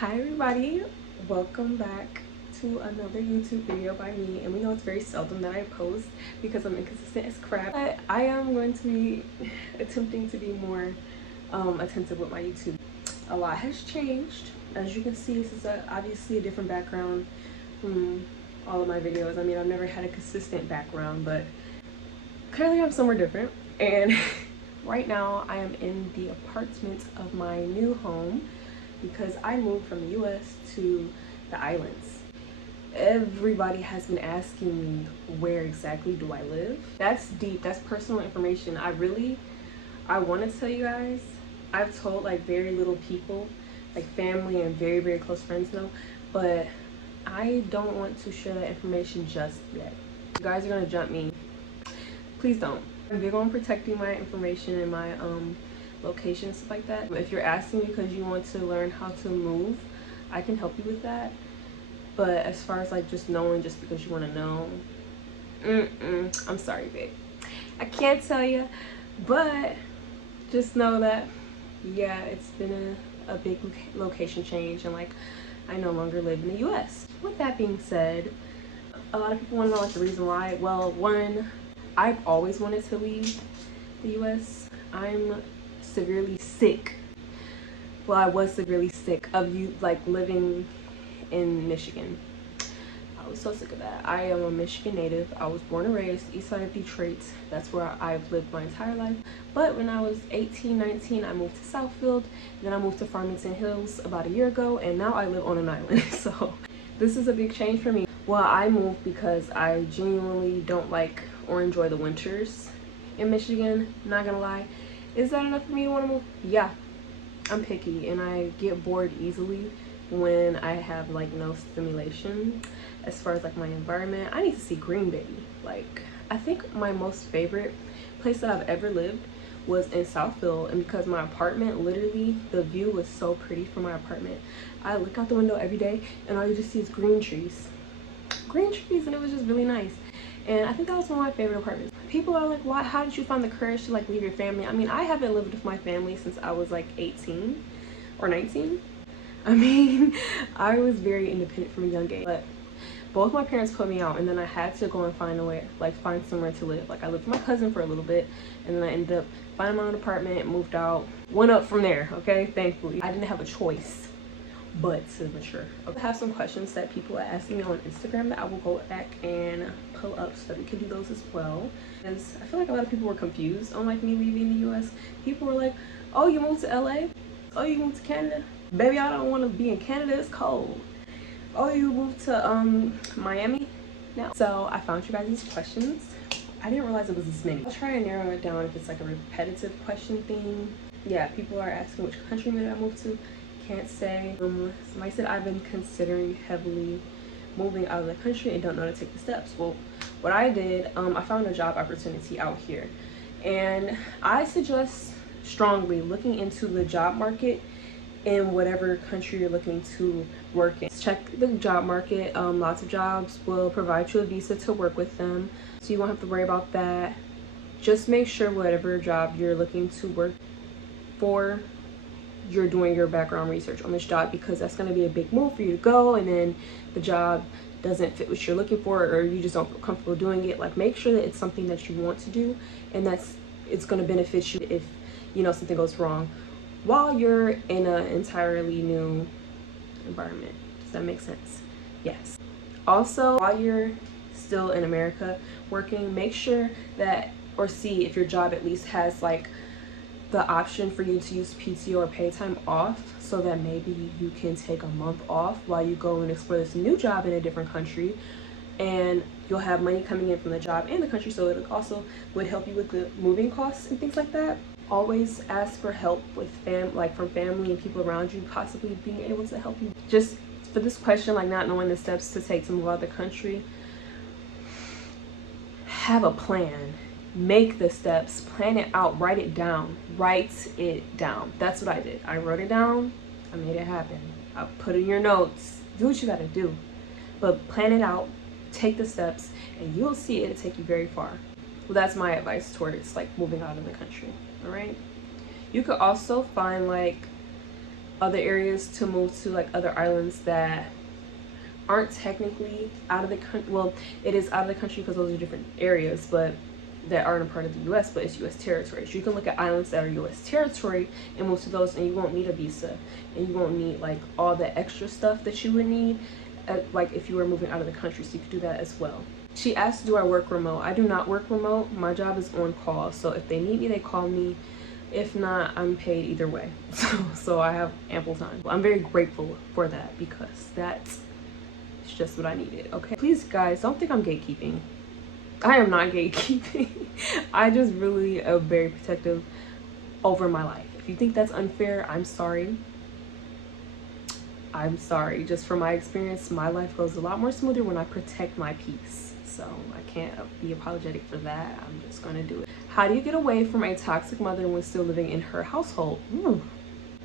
Hi everybody, welcome back to another YouTube video by me. And we know it's very seldom that I post because I'm inconsistent as crap, but I am going to be attempting to be more attentive with my YouTube. A lot has changed. As you can see, this is obviously a different background from all of my videos. I mean, I've never had a consistent background, but clearly I'm somewhere different. And right now I am in the apartment of my new home because I moved from the US to the islands. Everybody has been asking me, where exactly do I live? That's deep, that's personal information. I want to tell you guys. I've told like very little people, like family and very, very close friends know, but I don't want to share that information just yet. You guys are gonna jump me. Please don't. I'm big on protecting my information and my location and stuff like that. If you're asking because you want to learn how to move, I can help you with that. But as far as like just knowing just because you want to know, I'm sorry, babe, I can't tell you. But just know that, yeah, it's been a big location change, and like I no longer live in the US. With that being said, a lot of people want to know like the reason why. Well, one, I've always wanted to leave the US. I'm severely sick. Well, I was severely sick of living in Michigan. I was so sick of that. I am a Michigan native. I was born and raised east side of Detroit. That's where I've lived my entire life. But when I was 18, 19, I moved to Southfield. Then I moved to Farmington Hills about a year ago, and now I live on an island. So this is a big change for me. Well, I moved because I genuinely don't like or enjoy the winters in Michigan, not gonna lie. Is that enough for me to want to move? Yeah, I'm picky and I get bored easily when I have like no stimulation as far as like my environment. I need to see green, baby. Like, I think my most favorite place that I've ever lived was in Southfield, and because my apartment, literally the view was so pretty from my apartment. I look out the window every day and all you just see is green trees, and it was just really nice. And I think that was one of my favorite apartments. People are like, why, how did you find the courage to like leave your family? I mean, I haven't lived with my family since I was like 18 or 19. I mean, I was very independent from a young age, but both my parents put me out, and then I had to go and find a way, like find somewhere to live. Like I lived with my cousin for a little bit, and then I ended up finding my own apartment, moved out, went up from there, okay? Thankfully. I didn't have a choice but to mature. I have some questions that people are asking me on Instagram that I will go back and pull up so that we can do those as well. Because I feel like a lot of people were confused on like me leaving the US. People were like, oh, you moved to LA? Oh, you moved to Canada? Baby, I don't want to be in Canada, it's cold. Oh, you moved to Miami now? So I found you guys' questions. I didn't realize it was this many. I'll try and narrow it down if it's like a repetitive question thing. Yeah, people are asking which country did I move to. Can't say. Somebody said I've been considering heavily moving out of the country and don't know how to take the steps. Well, what I did, I found a job opportunity out here, and I suggest strongly looking into the job market in whatever country you're looking to work in. Check the job market. Lots of jobs will provide you a visa to work with them, so you won't have to worry about that. Just make sure whatever job you're looking to work for, you're doing your background research on this job, because that's going to be a big move for you to go, and then the job doesn't fit what you're looking for, or you just don't feel comfortable doing it. Like, make sure that it's something that you want to do, and it's going to benefit you if you know something goes wrong while you're in an entirely new environment. Does that make sense? Yes. Also, while you're still in America working, make sure that, or see if your job at least has like the option for you to use PTO or pay time off, so that maybe you can take a month off while you go and explore this new job in a different country, and you'll have money coming in from the job and the country, so it also would help you with the moving costs and things like that. Always ask for help with from family and people around you, possibly being able to help you. Just for this question, like not knowing the steps to take to move out of the country, have a plan. Make the steps, plan it out, write it down. That's what I did. I wrote it down, I made it happen. I put in your notes, do what you gotta do, but plan it out, take the steps, and you'll see it'll take you very far. Well, that's my advice towards like moving out of the country. All right, you could also find like other areas to move to, like other islands that aren't technically out of the country. Well, it is out of the country because those are different areas, but that aren't a part of the US, but it's US territory. So you can look at islands that are US territory and move to those, and you won't need a visa, and you won't need like all the extra stuff that you would need like if you were moving out of the country. So you could do that as well. She asked, do I work remote? I do not work remote. My job is on call, so if they need me, they call me. If not, I'm paid either way. So I have ample time. I'm very grateful for that because that's just what I needed. Okay, please guys, don't think I'm gatekeeping. I am not gatekeeping. I just really am very protective over my life. If you think that's unfair, I'm sorry. I'm sorry. Just from my experience, my life goes a lot more smoother when I protect my peace. So I can't be apologetic for that. I'm just gonna do it. How do you get away from a toxic mother when still living in her household?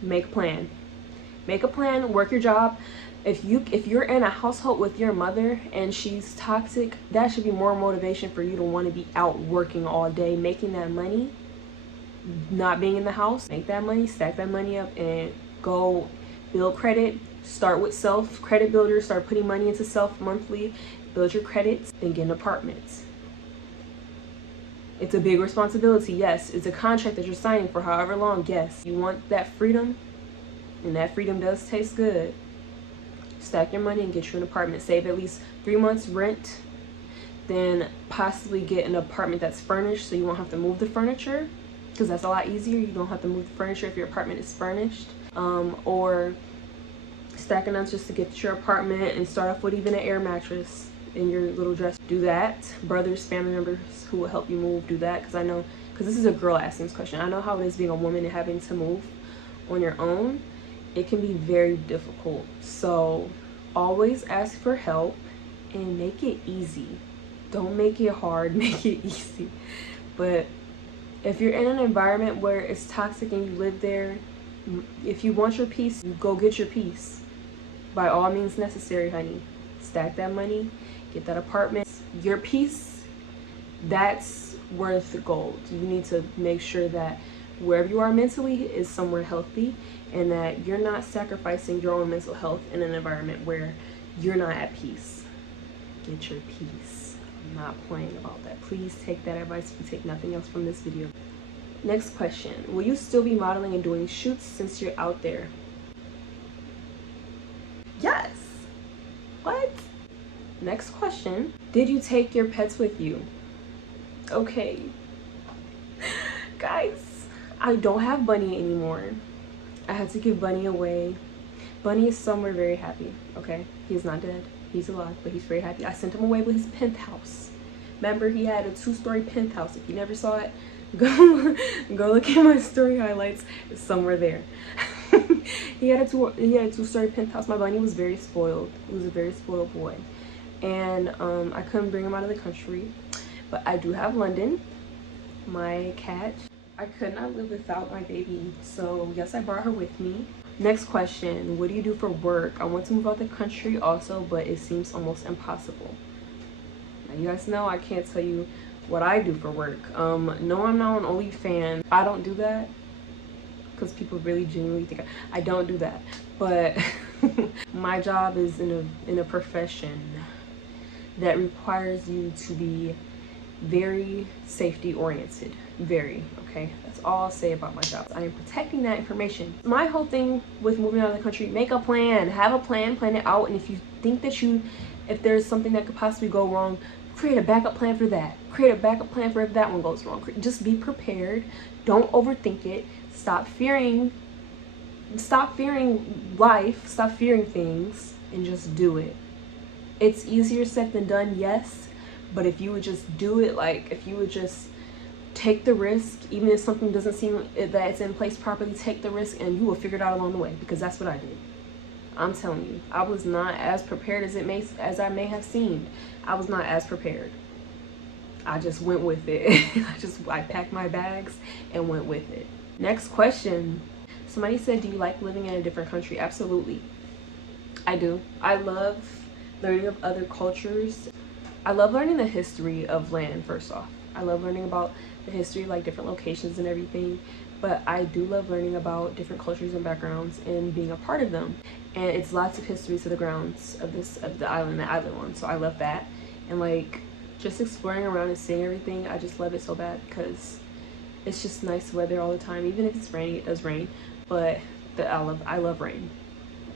Make a plan. Make a plan, work your job. If you're in a household with your mother and she's toxic, that should be more motivation for you to want to be out working all day, making that money, not being in the house. Make that money, stack that money up, and go build credit. Start with self credit builder, start putting money into self monthly, build your credits, then get an apartment. It's a big responsibility, yes. It's a contract that you're signing for however long, yes. You want that freedom, and that freedom does taste good. Stack your money and get you an apartment. Save at least 3 months rent, then possibly get an apartment that's furnished so you won't have to move the furniture, because that's a lot easier. You don't have to move the furniture if your apartment is furnished. Or stack enough just to get your apartment and start off with even an air mattress in your little dress. Do that. Brothers, family members who will help you move, do that. Because I know, because this is a girl asking this question, I know how it is being a woman and having to move on your own. It can be very difficult. So always ask for help and make it easy. Don't make it hard, make it easy. But if you're in an environment where it's toxic and you live there, if you want your peace, you go get your peace. By all means necessary, honey. Stack that money, get that apartment. Your peace, that's worth gold. You need to make sure that wherever you are mentally is somewhere healthy, and that you're not sacrificing your own mental health in an environment where you're not at peace. Get your peace. I'm not playing about that. Please take that advice if you take nothing else from this video. Next question. Will you still be modeling and doing shoots since you're out there? Yes. What? Next question. Did you take your pets with you? Okay. Guys, I don't have Bunny anymore. I had to give Bunny away. Bunny is somewhere very happy, okay? He is not dead. He's alive, but he's very happy. I sent him away with his penthouse. Remember, he had a 2-story penthouse. If you never saw it, go look at my story highlights. It's somewhere there. he had a 2-story penthouse. My Bunny was very spoiled. He was a very spoiled boy. And I couldn't bring him out of the country. But I do have London, my cat. I could not live without my baby, so yes, I brought her with me. Next question. What do you do for work? I want to move out the country also, but it seems almost impossible. Now, you guys know I can't tell you what I do for work. No, I'm not on OnlyFans. I don't do that because people really genuinely think I don't do that. But my job is in a profession that requires you to be very safety oriented. Very, okay? That's all I'll say about my job. I am protecting that information. My whole thing with moving out of the country, make a plan. Have a plan, plan it out, and if you think that if there's something that could possibly go wrong, create a backup plan for that. Create a backup plan for if that one goes wrong. Just be prepared. Don't overthink it. Stop fearing life. Stop fearing things and just do it. It's easier said than done, yes, but if you would just do it, like if you would just take the risk, even if something doesn't seem that it's in place properly, take the risk and you will figure it out along the way, because that's what I did. I'm telling you, I was not as prepared as I may have seemed. I was not as prepared. I just went with it. I packed my bags and went with it. Next question. Somebody said, do you like living in a different country? Absolutely. I do. I love learning of other cultures. I love learning the history of land, first off. I love learning about the history, like different locations and everything. but I do love learning about different cultures and backgrounds and being a part of them. And it's lots of history to the grounds of the island that I live on, so I love that. And like just exploring around and seeing everything, I just love it so bad because it's just nice weather all the time. Even if it's raining, it does rain, but I love rain.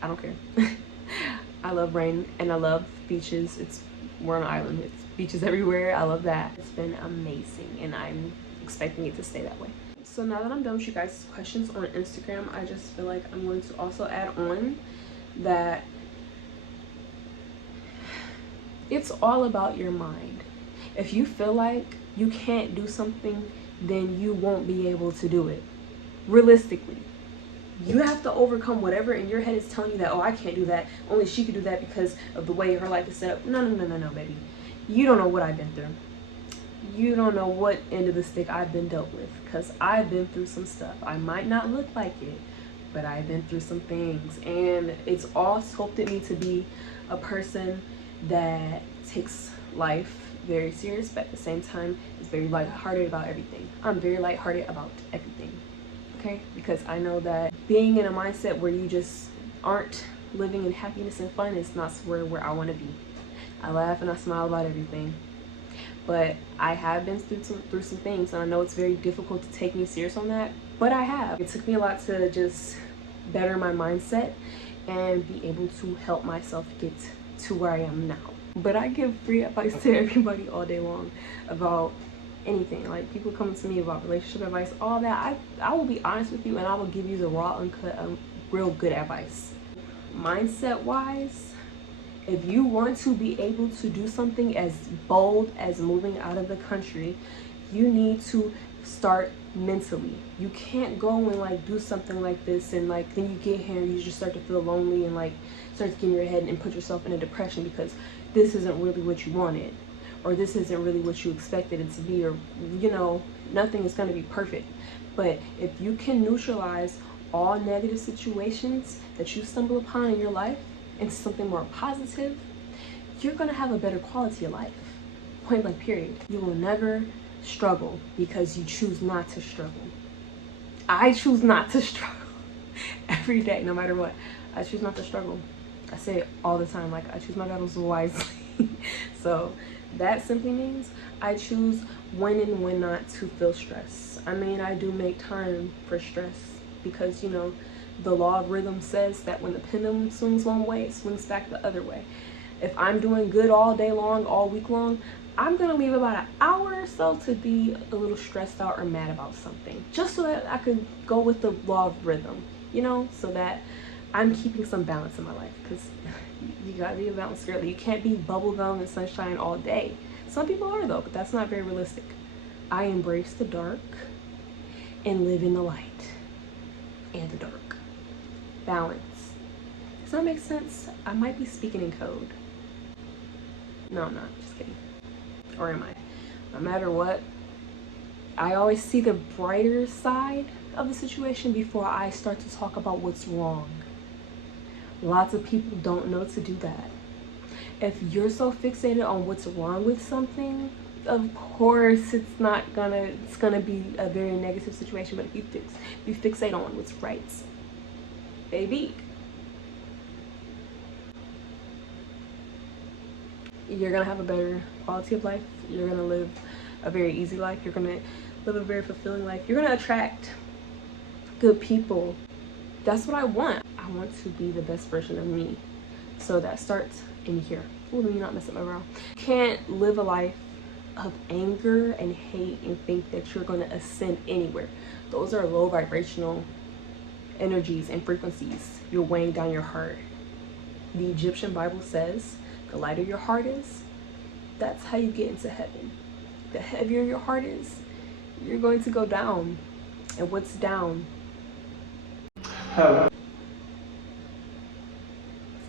I don't care. I love rain and I love beaches. We're on an island. It's beaches everywhere. I love that. It's been amazing and I'm expecting it to stay that way. So now that I'm done with you guys' questions on Instagram, I just feel like I'm going to also add on that it's all about your mind. If you feel like you can't do something, then you won't be able to do it. Realistically, you have to overcome whatever in your head is telling you that, oh, I can't do that, only she could do that because of the way her life is set up. No, baby. You don't know what I've been through. You don't know what end of the stick I've been dealt with, because I've been through some stuff. I might not look like it, but I've been through some things, and it's all sculpted me to be a person that takes life very serious, but at the same time is very lighthearted about everything. I'm very lighthearted about everything, okay? Because I know that being in a mindset where you just aren't living in happiness and fun is not where I want to be. I laugh and I smile about everything, but I have been through some things, and I know it's very difficult to take me serious on that, but I have. It took me a lot to just better my mindset and be able to help myself get to where I am now. But I give free advice to everybody all day long about anything. Like, people come to me about relationship advice, all that. I will be honest with you and I will give you the raw, uncut, real good advice. Mindset wise, if you want to be able to do something as bold as moving out of the country, you need to start mentally. You can't go and like do something like this and like then you get here and you just start to feel lonely and like start to get in your head and put yourself in a depression because this isn't really what you wanted, or this isn't really what you expected it to be, or you know, nothing is going to be perfect. But if you can neutralize all negative situations that you stumble upon in your life into something more positive, you're going to have a better quality of life. Point blank period. You will never struggle because you choose not to struggle. I choose not to struggle every day, no matter what. I choose not to struggle. I say it all the time, like I choose my battles wisely. So that simply means I choose when and when not to feel stress. I mean, I do make time for stress because, you know, the law of rhythm says that when the pendulum swings one way, it swings back the other way. If I'm doing good all day long, all week long, I'm gonna leave about an hour or so to be a little stressed out or mad about something, just so that I could go with the law of rhythm, you know, so that I'm keeping some balance in my life, because you gotta be a balanced girl. You can't be bubblegum and sunshine all day. Some people are though, but that's not very realistic. I embrace the dark and live in the light and the dark. Balance. Does that make sense? I might be speaking in code. No, I'm not. Just kidding. Or am I? No matter what, I always see the brighter side of the situation before I start to talk about what's wrong. Lots of people don't know to do that. If you're so fixated on what's wrong with something, of course it's gonna be a very negative situation. But if you fixate on what's right, baby, you're gonna have a better quality of life. You're gonna live a very easy life. You're gonna live a very fulfilling life. You're gonna attract good people. That's what I want. I want to be the best version of me. So that starts in here. Ooh, let me not mess up my brow. You can't live a life of anger and hate and think that you're gonna ascend anywhere. Those are low vibrational energies and frequencies. You're weighing down your heart. The Egyptian Bible says the lighter your heart is, that's how you get into heaven. The heavier your heart is, you're going to go down. And what's down? For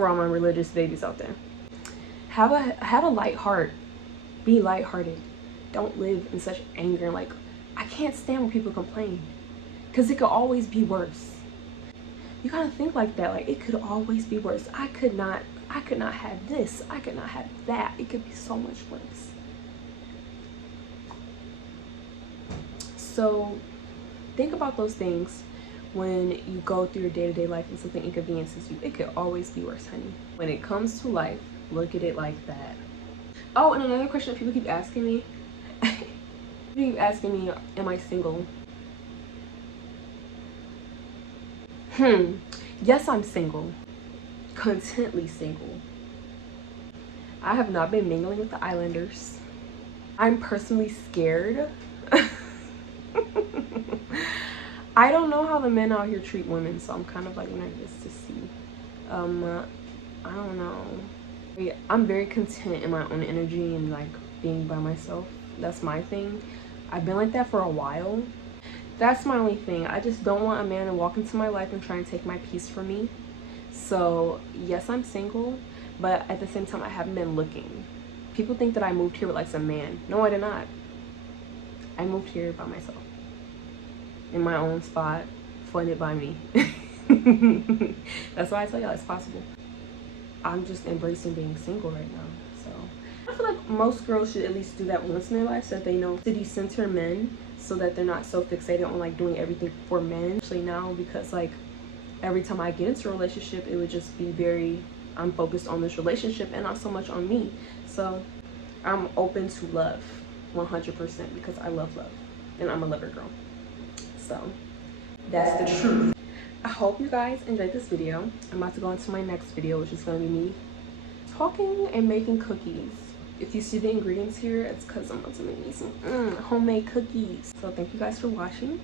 all my religious babies out there, have a light heart. Be lighthearted. Don't live in such anger. And like, I can't stand when people complain, because it could always be worse. You gotta think like that. Like, it could always be worse. I could not have this. I could not have that. It could be so much worse. So think about those things when you go through your day-to-day life and something inconveniences you. It could always be worse, honey. When it comes to life, look at it like that. Oh, and another question that people keep asking me, am I single? Yes, I'm single. Contently single. I have not been mingling with the islanders. I'm personally scared. I don't know how the men out here treat women, so I'm kind of like nervous to see. I don't know. I'm very content in my own energy and like being by myself. That's my thing. I've been like that for a while. That's my only thing. I just don't want a man to walk into my life and try and take my peace from me. So yes, I'm single, but at the same time, I haven't been looking. People think that I moved here with like some man. No, I did not. I moved here by myself, in my own spot, funded by me. That's why I tell y'all it's possible. I'm just embracing being single right now. So I feel like most girls should at least do that once in their life, so that they know to decenter men, so that they're not so fixated on like doing everything for men. Especially now, because like every time I get into a relationship, it would just be very, I'm focused on this relationship and not so much on me. So I'm open to love 100% because I love love and I'm a lover girl. So that's the truth. I hope you guys enjoyed this video. I'm about to go into my next video, which is going to be me talking and making cookies. If you see the ingredients here, it's because I'm about to make me some homemade cookies. So thank you guys for watching.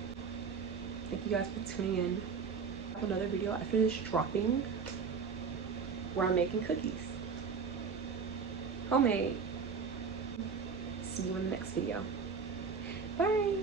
Thank you guys for tuning in. I have another video after this dropping where I'm making cookies. Homemade. See you in the next video. Bye.